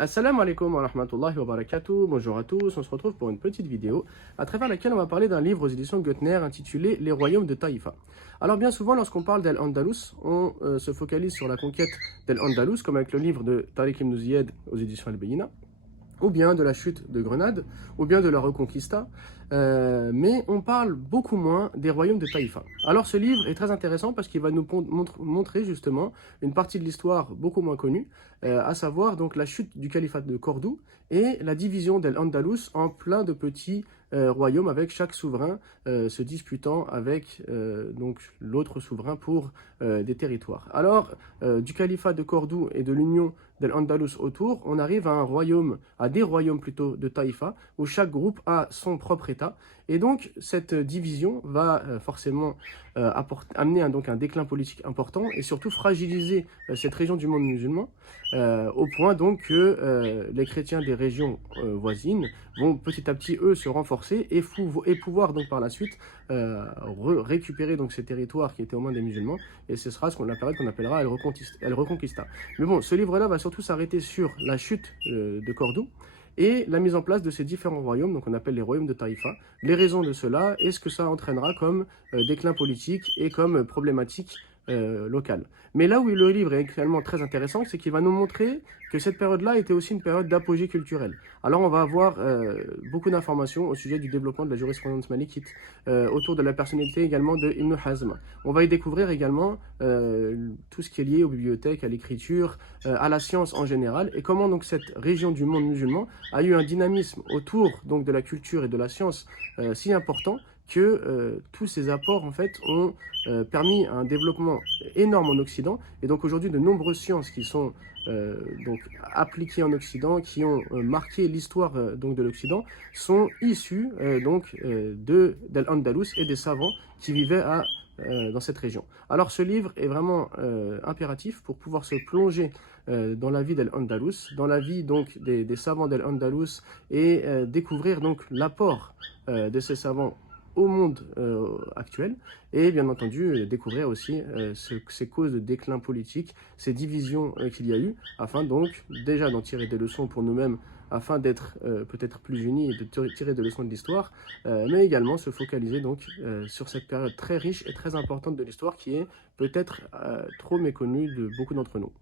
Assalamu alaikum wa rahmatullahi wa barakatuh. Bonjour à tous, on se retrouve pour une petite vidéo à travers laquelle on va parler d'un livre aux éditions Guttner intitulé Les royaumes de Taïfa. Alors bien souvent lorsqu'on parle d'Al-Andalus, on se focalise sur la conquête d'Al-Andalus comme avec le livre de Tariq ibn Ziyad aux éditions Al-Bayina, ou bien de la chute de Grenade, ou bien de la Reconquista, mais on parle beaucoup moins des royaumes de Taïfa. Alors ce livre est très intéressant parce qu'il va nous montrer justement une partie de l'histoire beaucoup moins connue, à savoir donc la chute du califat de Cordoue et la division d'Al-Andalus en plein de petits royaumes avec chaque souverain se disputant avec donc l'autre souverain pour des territoires. Alors du califat de Cordoue et de l'union d'Al-Andalus autour, on arrive à un royaume, à des royaumes plutôt de Taïfa, où chaque groupe a son propre État. Et donc, cette division va forcément amener donc un déclin politique important et surtout fragiliser cette région du monde musulman, au point donc que les chrétiens des régions voisines vont petit à petit, eux, se renforcer et pouvoir donc par la suite récupérer donc ces territoires qui étaient aux mains des musulmans. Et ce sera la période qu'on appellera El Reconquista. Mais bon, ce livre-là va surtout s'arrêter sur la chute de Cordoue et la mise en place de ces différents royaumes, donc on appelle les royaumes de Taïfa, les raisons de cela et ce que ça entraînera comme déclin politique et comme problématique locale. Mais là où le livre est également très intéressant, c'est qu'il va nous montrer que cette période-là était aussi une période d'apogée culturelle. Alors on va avoir beaucoup d'informations au sujet du développement de la jurisprudence malikite, autour de la personnalité également de Ibn Hazm. On va y découvrir également tout ce qui est lié aux bibliothèques, à l'écriture, à la science en général, et comment donc cette région du monde musulman a eu un dynamisme autour donc de la culture et de la science si important que tous ces apports en fait ont permis un développement énorme en Occident. Et donc aujourd'hui de nombreuses sciences qui sont donc appliquées en Occident, qui ont marqué l'histoire donc de l'Occident, sont issues d'Al-Andalus et des savants qui vivaient dans cette région. Alors ce livre est vraiment impératif pour pouvoir se plonger dans la vie d'Al-Andalus, dans la vie donc des savants d'Al-Andalus et découvrir donc l'apport de ces savants au monde actuel et bien entendu découvrir aussi ces causes de déclin politique, ces divisions qu'il y a eu, afin donc déjà d'en tirer des leçons pour nous-mêmes, afin d'être peut-être plus unis et de tirer des leçons de l'histoire, mais également se focaliser donc sur cette période très riche et très importante de l'histoire qui est peut-être trop méconnue de beaucoup d'entre nous.